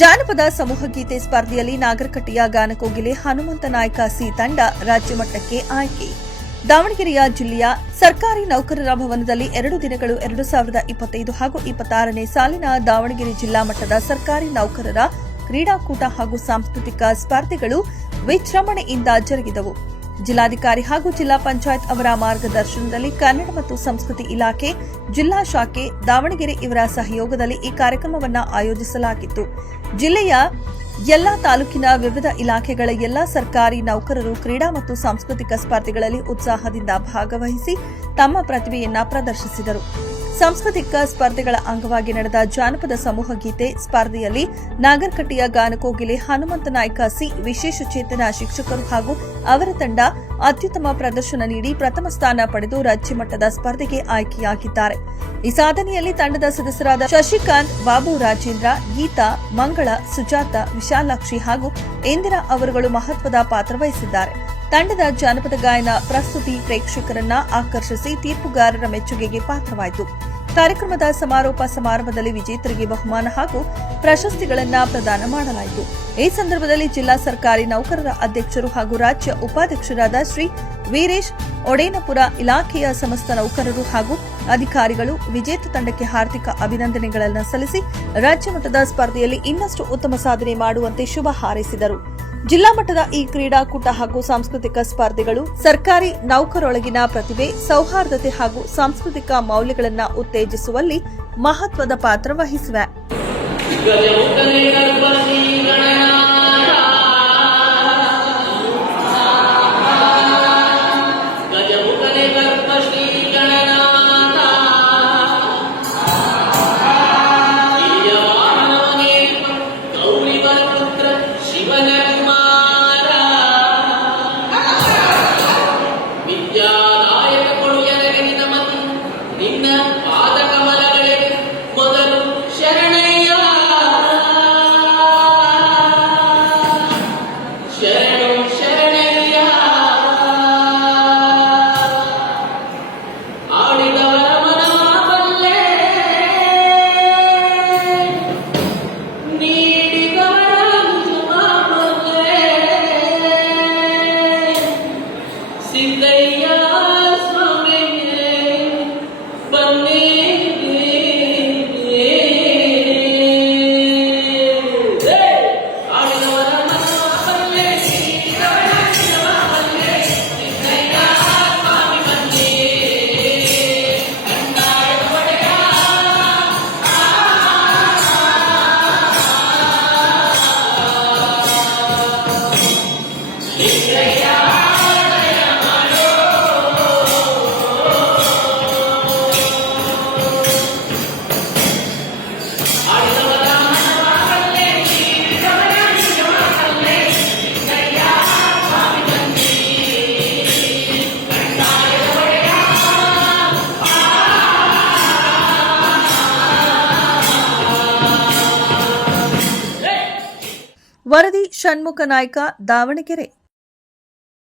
ಜಾನಪದ ಸಮೂಹ ಗೀತೆ ಸ್ಪರ್ಧೆಯಲ್ಲಿ ನಾಗರಕಟ್ಟೆಯ ಗಾನಕೋಗಿಲೆ ಹನುಮಂತ ನಾಯ್ಕ ಸಿ ತಂಡ ರಾಜ್ಯ ಮಟ್ಟಕ್ಕೆ ಆಯ್ಕೆ. ದಾವಣಗೆರೆಯ ಜಿಲ್ಲೆಯ ಸರ್ಕಾರಿ ನೌಕರರ ಭವನದಲ್ಲಿ 2 ದಿನಗಳು 2025 ಹಾಗೂ 26ನೇ ಸಾಲಿನ ದಾವಣಗೆರೆ ಜಿಲ್ಲಾ ಮಟ್ಟದ ಸರ್ಕಾರಿ ನೌಕರರ ಕ್ರೀಡಾಕೂಟ ಹಾಗೂ ಸಾಂಸ್ಕೃತಿಕ ಸ್ಪರ್ಧೆಗಳು ವಿಜೃಂಭಣೆಯಿಂದ ಜರುಗಿದವು. ಜಿಲ್ಲಾಧಿಕಾರಿ ಹಾಗೂ ಜಿಲ್ಲಾ ಪಂಚಾಯತ್ ಅವರ ಮಾರ್ಗದರ್ಶನದಲ್ಲಿ ಕನ್ನಡ ಮತ್ತು ಸಂಸ್ಕೃತಿ ಇಲಾಖೆ, ಜಿಲ್ಲಾ ಶಾಖೆ ದಾವಣಗೆರೆ ಇವರ ಸಹಯೋಗದಲ್ಲಿ ಈ ಕಾರ್ಯಕ್ರಮವನ್ನು ಆಯೋಜಿಸಲಾಗಿತ್ತು. ಜಿಲ್ಲೆಯ ಎಲ್ಲಾ ತಾಲೂಕಿನ ವಿವಿಧ ಇಲಾಖೆಗಳ ಎಲ್ಲಾ ಸರ್ಕಾರಿ ನೌಕರರು ಕ್ರೀಡಾ ಮತ್ತು ಸಾಂಸ್ಕೃತಿಕ ಸ್ಪರ್ಧೆಗಳಲ್ಲಿ ಉತ್ಸಾಹದಿಂದ ಭಾಗವಹಿಸಿ ತಮ್ಮ ಪ್ರತಿಭೆಯನ್ನು ಪ್ರದರ್ಶಿಸಿದರು. ಸಾಂಸ್ಕೃತಿಕ ಸ್ಪರ್ಧೆಗಳ ಅಂಗವಾಗಿ ನಡೆದ ಜಾನಪದ ಸಮೂಹ ಗೀತೆ ಸ್ಪರ್ಧೆಯಲ್ಲಿ ನಾಗರಕಟ್ಟೆಯ ಗಾನಕೋಗಿಲೆ ಹನುಮಂತ ನಾಯ್ಕ ಸಿ ವಿಶೇಷ ಚೇತನ ಶಿಕ್ಷಕರು ಹಾಗೂ ಅವರ ತಂಡ ಅತ್ಯುತ್ತಮ ಪ್ರದರ್ಶನ ನೀಡಿ ಪ್ರಥಮ ಸ್ಥಾನ ಪಡೆದು ರಾಜ್ಯ ಮಟ್ಟದ ಸ್ಪರ್ಧೆಗೆ ಆಯ್ಕೆಯಾಗಿದ್ದಾರೆ. ಈ ಸಾಧನೆಯಲ್ಲಿ ತಂಡದ ಸದಸ್ಯರಾದ ಶಶಿಕಾಂತ್, ಬಾಬು ರಾಜೇಂದ್ರ, ಗೀತಾ, ಮಂಗಳ, ಸುಜಾತ, ವಿಶಾಲಾಕ್ಷಿ ಹಾಗೂ ಇಂದಿರಾ ಅವರುಗಳು ಮಹತ್ವದ ಪಾತ್ರ ವಹಿಸಿದ್ದಾರೆ. ತಂಡದ ಜಾನಪದ ಗಾಯನ ಪ್ರಸ್ತುತಿ ಪ್ರೇಕ್ಷಕರನ್ನ ಆಕರ್ಷಿಸಿ ತೀರ್ಪುಗಾರರ ಮೆಚ್ಚುಗೆಗೆ ಪಾತ್ರವಾಯಿತು. ಕಾರ್ಯಕ್ರಮದ ಸಮಾರೋಪ ಸಮಾರಂಭದಲ್ಲಿ ವಿಜೇತರಿಗೆ ಬಹುಮಾನ ಹಾಗೂ ಪ್ರಶಸ್ತಿಗಳನ್ನು ಪ್ರದಾನ ಮಾಡಲಾಯಿತು. ಈ ಸಂದರ್ಭದಲ್ಲಿ ಜಿಲ್ಲಾ ಸರ್ಕಾರಿ ನೌಕರರ ಅಧ್ಯಕ್ಷರು ಹಾಗೂ ರಾಜ್ಯ ಉಪಾಧ್ಯಕ್ಷರಾದ ಶ್ರೀ ವೀರೇಶ್ ಒಡೇನಪುರ ಇಲಾಖೆಯ ಸಮಸ್ತ ನೌಕರರು ಹಾಗೂ ಅಧಿಕಾರಿಗಳು ವಿಜೇತ ತಂಡಕ್ಕೆ ಹಾರ್ದಿಕ ಅಭಿನಂದನೆಗಳನ್ನು ಸಲ್ಲಿಸಿ ರಾಜ್ಯ ಮಟ್ಟದ ಸ್ಪರ್ಧೆಯಲ್ಲಿ ಇನ್ನಷ್ಟು ಉತ್ತಮ ಸಾಧನೆ ಮಾಡುವಂತೆ ಶುಭ ಹಾರೈಸಿದರು. ಜಿಲ್ಲಾ ಮಟ್ಟದ ಈ ಕ್ರೀಡಾಕೂಟ ಹಾಗೂ ಸಾಂಸ್ಕೃತಿಕ ಸ್ಪರ್ಧೆಗಳು ಸರ್ಕಾರಿ ನೌಕರರೊಳಗಿನ ಪ್ರತಿಭೆ, ಸೌಹಾರ್ದತೆ ಹಾಗೂ ಸಾಂಸ್ಕೃತಿಕ ಮೌಲ್ಯಗಳನ್ನು ಉತ್ತೇಜಿಸುವಲ್ಲಿ ಮಹತ್ವದ ಪಾತ್ರ ವಹಿಸಿವೆ. ವರದಿ ಷಣ್ಮುಖ ನಾಯ್ಕ, ದಾವಣಗೆರೆ.